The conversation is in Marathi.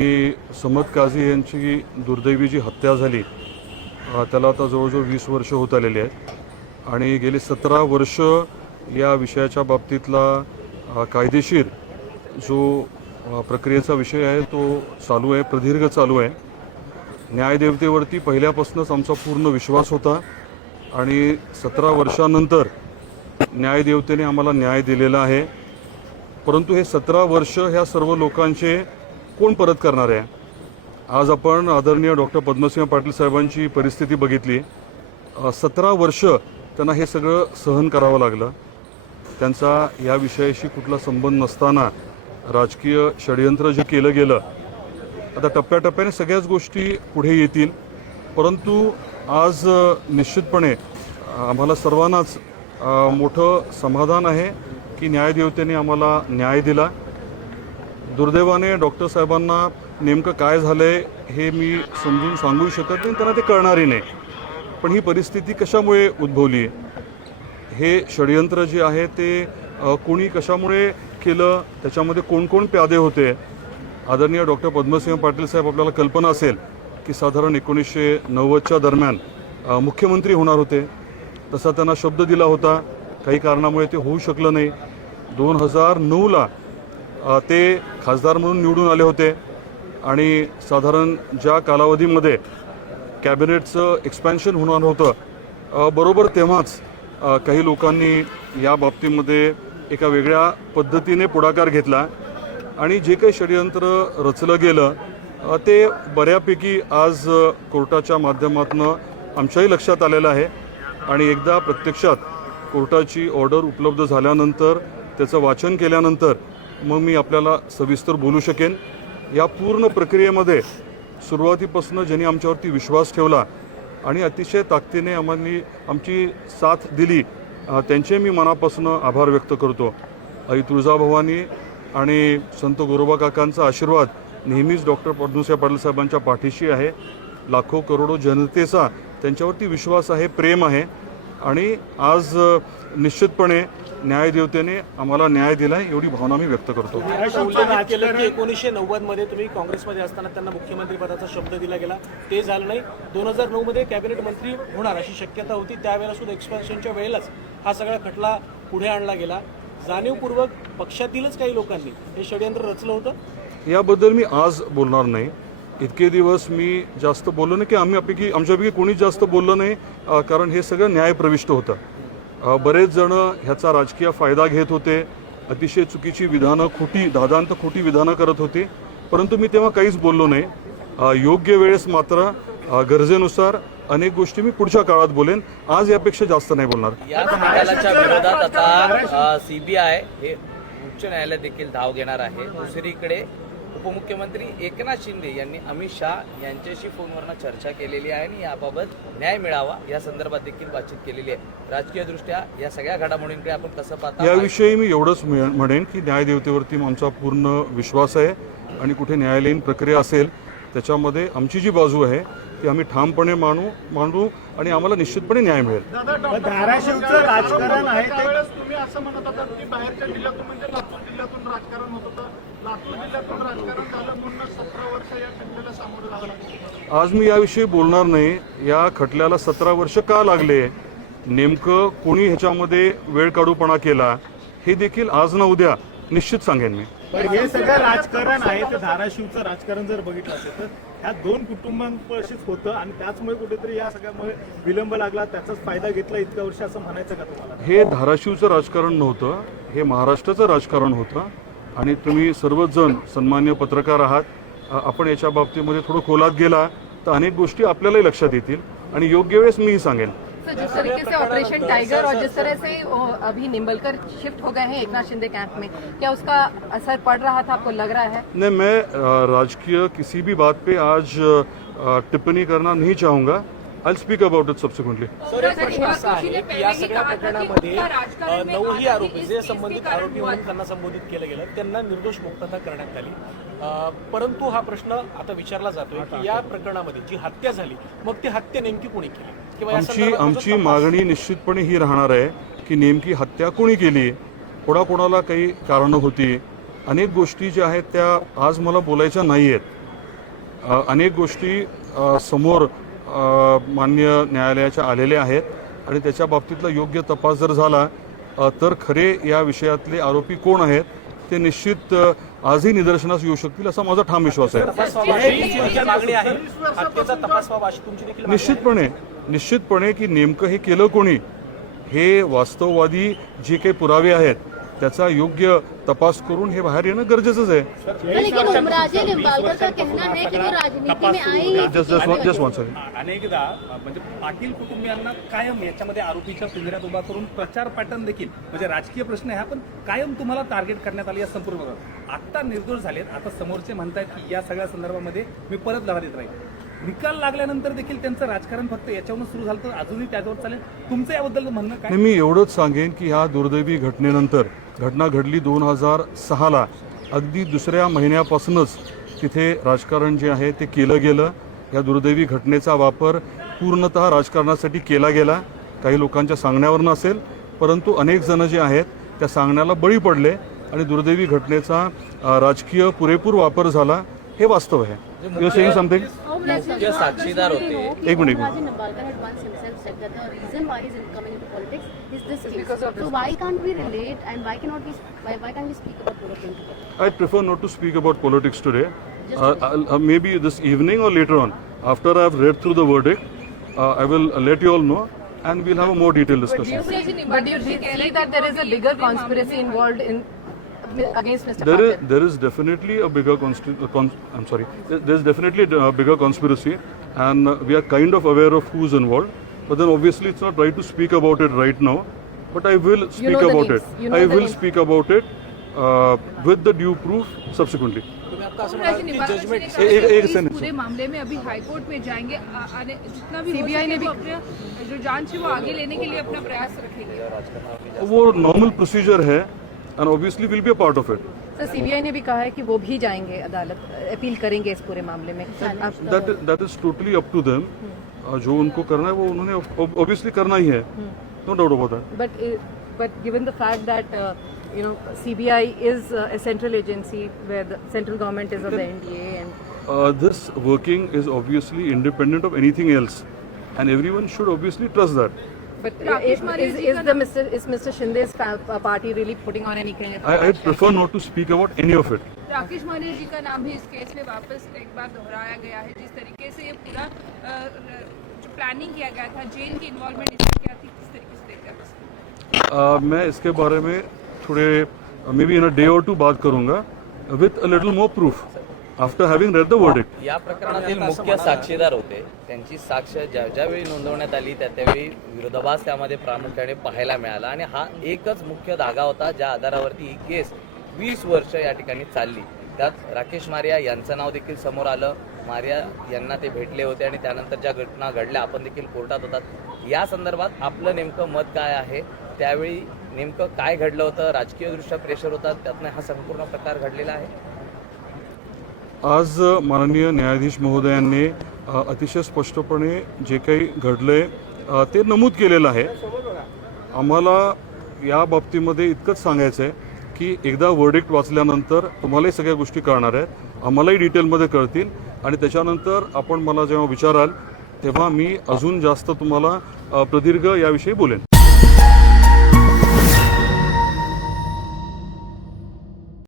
की समद काझी यांची दुर्दैवी जी हत्या झाली त्याला आता जवळजवळ 20 वर्ष होत आलेली आहेत आणि गेली 17 वर्ष या विषयाच्या बाबतीतला कायदेशीर जो प्रक्रियेचा विषय आहे तो चालू आहे, प्रदीर्घ चालू आहे। न्यायदेवतेवरती पहिल्यापासूनच आमचा पूर्ण विश्वास होता आणि 17 वर्षानंतर न्यायदेवतेने आम्हाला न्याय दिलेला आहे। परंतु हे 17 वर्ष ह्या सर्व लोकांचे कोण परत करणार आहे? आज आपण आदरणीय डॉक्टर पद्मसिंह पाटील साहेबांची परिस्थिती बघितली। 17 वर्ष त्यांना हे सगळं सहन करावं लागलं। त्यांचा या विषयाशी कुठला संबंध नसताना राजकीय षडयंत्र जे केलं गेलं, आता टप्प्याटप्प्याने सगळ्याच गोष्टी पुढे येतील। परंतु आज निश्चितपणे आम्हाला सर्वांनाच मोठं समाधान आहे की न्यायदेवतेने आम्हाला न्याय दिला। दुर्दैवाने डॉक्टर साहेबांना नेमकं काय झालंय हे मी समजून सांगू शकत नाही, त्यांना ते कळणारही नाही। पण ही परिस्थिती कशामुळे उद्भवली, हे षडयंत्र जे आहे ते कोणी कशामुळे केलं, त्याच्यामध्ये कोण कोण प्यादे होते। आदरणीय डॉक्टर पद्मसिंह पाटील साहेब, आपल्याला कल्पना असेल की साधारण 1990च्या दरम्यान मुख्यमंत्री होणार होते। तसा त्यांना शब्द दिला होता, काही कारणामुळे ते होऊ शकलं नाही। 2009ला ते खासदार म्हणून निवडून आले होते आणि साधारण ज्या कालावधीमध्ये कॅबिनेटचं एक्सपॅन्शन होणार होतं, बरोबर तेव्हाच काही लोकांनी या बाबतीमध्ये एका वेगळ्या पद्धतीने पुढाकार घेतला आणि जे काही षडयंत्र रचलं गेलं ते बऱ्यापैकी आज कोर्टाच्या माध्यमातून आमच्याही लक्षात आलेलं आहे। आणि एकदा प्रत्यक्षात कोर्टाची ऑर्डर उपलब्ध झाल्यानंतर, त्याचं वाचन केल्यानंतर मग मी आपल्याला सविस्तर बोलू शकेन। या पूर्ण प्रक्रियेमध्ये सुरुवातीपासून ज्यांनी आमच्यावरती विश्वास ठेवला आणि अतिशय ताकदीने आमची साथ दिली, त्यांचे मी मनापासून आभार व्यक्त करतो। आई तुळजाभवानी आणि संत गोरोबा काकांचा आशीर्वाद नेहमीच डॉक्टर पद्मसिंह पाटील साहेबांच्या पाठीशी आहे। लाखो करोडो जनतेचा त्यांच्यावरती विश्वास आहे, प्रेम आहे आणि आज निश्चितपणे न्यायदेवतेने आम्हाला न्याय दिला एवढी भावना मी व्यक्त करतो। 1990 मध्ये तुम्ही काँग्रेसमध्ये असताना त्यांना मुख्यमंत्री पदाचा शब्द दिला गेला, ते झालं नाही। 2009 मध्ये कॅबिनेट मंत्री होणार अशी शक्यता होती, त्यावेळेला सुद्धा एक्सपॅन्शनच्या वेळेलाच हा सगळा खटला पुढे आणला गेला। जाणीवपूर्वक पक्षातीलच काही लोकांनी हे षडयंत्र रचलं होतं। याबद्दल मी आज बोलणार नाही। इतके दिवस मी जास्त बोललो नाही की आमच्यापैकी कोणीच जास्त बोललं नाही, कारण हे सगळं न्यायप्रविष्ट होतं। बरेच जण ह्याचा राजकीय फायदा घेत होते, अतिशय चुकीची विधानं, दादांत खोटी विधानं करत होते, परंतु मी तेव्हा काहीच बोललो नाही। योग्य वेळेस मात्र गरजेनुसार अनेक गोष्टी मी पुढच्या काळात बोलेन, आज यापेक्षा जास्त नाही बोलणार। या घोटाळ्याच्या विरोधात आता सीबीआय हे उच्च न्यायालय देखील धाव घेणार आहे। दुसरीकडे उपमुख्यमंत्री एकनाथ शिंदे यांनी अमित शाह यांच्याशी फोनवरून चर्चा केलेली आहे आणि याबाबत न्याय मिळावा या संदर्भात देखील बातचीत केलेली आहे। राजकीय दृष्ट्या या सगळ्या घडामोडींकडे आपण कसं पाहता? याविषयी मी एवढंच म्हणेन की न्यायदेवतेवरती आमचा पूर्ण विश्वास आहे आणि कुठे न्यायालयीन प्रक्रिया असेल त्याच्यामध्ये आमची जी बाजू आहे ती आम्ही ठामपणे मांडू आणि आम्हाला निश्चितपणे न्याय मिळेल। धाराशिवचं राजकारण आहे त्यावेळेस तुम्ही असं म्हणत होता की बाहेरच्या जिल्ह्यातून म्हणजे लातूर जिल्ह्यातून राजकारण होत होतं, लातूर जिल्ह्यातून राजकारण झालं म्हणून 17 वर्ष या खटल्याला सामोरं जावं लागलं। आज मी याविषयी बोलणार नाही। या खटल्याला 17 वर्ष का लागले, नेमकं कोणी ह्याच्यामध्ये वेळ काढूपणा केला, हे देखील आज ना उद्या निश्चित सांगेन मी। पण हे सगळं राजकारण आहे, ते धाराशिवचं राजकारण जर बघितलं असेल तर ह्या दोन कुटुंबांपाशीच होतं आणि त्याचमुळे कुठेतरी या सगळ्यामुळे विलंब लागला, त्याचाच फायदा घेतला इतक्या वर्ष, असं म्हणायचं का तुम्हाला? हे धाराशिवचं राजकारण नव्हतं, हे महाराष्ट्राचं राजकारण होतं आणि तुम्ही सर्वच जण सन्मान्य पत्रकार आहात। आपण याच्या बाबतीमध्ये थोडं खोलात गेला तर अनेक गोष्टी आपल्यालाही लक्षात येतील आणि योग्य वेळेस मीही सांगेन। तो जिस तरीके से ऑपरेशन टाइगर और जिस तरह से अभी निंबलकर शिफ्ट हो गए हैं एकनाथ शिंदे कैंप में, क्या उसका असर पड़ रहा था, आपको लग रहा है? नहीं, मैं राजकीय किसी भी बात पे आज टिप्पणी करना नहीं चाहूँगा। I'll speak about it subsequently. Sir, एक प्रश्न असा आहे की या सगळ्या प्रकरणामध्ये 9ही आरोपी जे संबंधित आरोपी म्हणून त्यांना संबोधित केलं गेलं, त्यांना निर्दोष मुक्तता करण्यात आली। परंतु हा प्रश्न आता विचारला जातोय की या प्रकरणामध्ये जी हत्या झाली, मग ती हत्या नेमकी कोणी केली किंवा आमची मागणी निश्चितपणे ही राहणार आहे की नेमकी हत्या कोणी केली, कोणाकोणाला काही कारणं होती, अनेक गोष्टी ज्या आहेत त्या आज मला बोलायच्या नाही आहेत। अनेक गोष्टी समोर मान्य न्यायालयाच्या आलेल्या आहेत आणि त्याच्या बाबतीतला योग्य तपास जर झाला तर खरे या विषयातले आरोपी कोण आहेत ते निश्चित आजही निदर्शनास येऊ शकतील असा माझा ठाम विश्वास आहे. तपास व्हावा अशी तुमची मागणी आहे. हत्येचा तपास व्हावा अशी तुमची देखील मागणी आहे. निश्चितपणे की नेमकं हे केलं कोणी हे वास्तववादी जे काही पुरावे आहेत त्याचा योग्य तपास करून हे बाहेर येणं गरजेचंच आहे. लेकिन उमराजे निंबाळकर का कहना है कि वो राजनीति में आए ही जस्ट वन सेकंड. अनेकदा म्हणजे पाटील कुटुंबियांना कायम याच्यामध्ये आरोपीच्या पिंजऱ्यात उभा करून प्रचार पॅटर्न देखील म्हणजे राजकीय प्रश्न आहे हा, पण कायम तुम्हाला टार्गेट करण्यात आली या संपूर्ण भागात. आता निर्दोष झालेत, आता समोरचे म्हणतायत की या सगळ्या संदर्भामध्ये मी परत लढा देत राहील. निकाल लागल्यानंतर देखील त्यांचं राजकारण फक्त याच्यावरून सुरू झालं तर अजूनही त्याच्यावर चालेल. तुमचं याबद्दल म्हणणं काय? मी एवढंच सांगेन की ह्या दुर्दैवी घटनेनंतर घटना घडली 2006ला अगदी दुसऱ्या महिन्यापासूनच तिथे राजकारण जे आहे ते केलं गेलं. या दुर्दैवी घटनेचा वापर पूर्णतः राजकारणासाठी केला गेला. काही लोकांच्या सांगण्यावरनं असेल, परंतु अनेक जण जे आहेत त्या सांगण्याला बळी पडले आणि दुर्दैवी घटनेचा राजकीय पुरेपूर वापर झाला हे वास्तव आहे. You are saying something? मुख्य साक्षीदार होते. एक minute. Umaraju Nimbalkar had once himself said that the reason why he's coming into politics is this case. So why can't we relate and why can't we speak about Boroplane together? I prefer not to speak about politics today. Maybe this evening or later on, after I have read through the verdict, I will let you all know, and we'll have a more detailed discussion. But do you see that there is a bigger conspiracy involved in against Mr. Patil? There is definitely a bigger there's definitely a bigger conspiracy, and we are kind of aware of who's involved. But then obviously it's not right to speak about it right now. But I will speak know the about names. it. You know I the will names. speak about it with the due proof subsequently. तुम्ही आता असं म्हणाल की जजमेंट एक इस सेकंड. पूरे मामले में अभी हाईकोर्ट में जाएंगे जितना भी CBI ने भी अपने जो जांच है वो आगे लेने के लिए अपना प्रयास रखेंगे. वो नॉर्मल प्रोसीजर है and obviously will be a part of it. Sir CBI ने भी कहा है कि वो भी जाएंगे अदालत, अपील करेंगे इस पूरे मामले में. That is totally up to them. जो उनको करना है वो उन्होंने obviously करना ही है. No doubt about that. But given the fact that CBI is a central agency where the central government is of the NDA and This working is obviously independent of anything else, and everyone should obviously trust that. but Rakesh Maria ji ka is Mr. Shinde's party really putting on any kind of I prefer not to speak about any of it. Rakesh Maria ji का नाम भी इस केस में वापस एक बार दोहराया गया है. जिस तरीके से ये पूरा जो प्लानिंग किया गया था, जेल की इन्वॉल्वमेंट इसमें क्या थी, किस तरीके से देखते हैं आप? मैं इसके बारे में थोड़े may be in a day और टू बात करूंगा with a little more proof after having read the verdict. या प्रकरणातील मुख्य साक्षीदार होते. त्यांची साक्ष ज्यावेळी नोंदवण्यात आली त्यावेळी विरोधाभास त्यामध्ये प्रामुख्याने पाहायला मिळाला आणि हा एकच मुख्य धागा होता ज्या आधारावरती ही केस 20 वर्ष या ठिकाणी चालली. त्यात राकेश मारिया यांचं नाव देखील समोर आलं. मारिया यांना ते भेटले होते आणि त्यानंतर ज्या घटना घडल्या आपण देखील कोर्टात होतात. या संदर्भात आपलं नेमकं मत काय आहे, त्यावेळी नेमकं काय घडलं होतं, राजकीयदृष्ट्या प्रेशर होतात, त्यातनं हा संपूर्ण प्रकार घडलेला आहे. आज माननीय न्यायाधीश महोदयांनी अतिशय स्पष्टपणे जे काही घडलंय ते नमूद केलेलं आहे. आम्हाला या बाबतीमध्ये इतकंच सांगायचं आहे की एकदा वर्डिक्ट वाचल्यानंतर तुम्हालाही सगळ्या गोष्टी कळणार आहेत, आम्हालाही डिटेलमध्ये कळतील आणि त्याच्यानंतर आपण मला जेव्हा विचाराल तेव्हा मी अजून जास्त तुम्हाला प्रदीर्घ याविषयी बोलेन.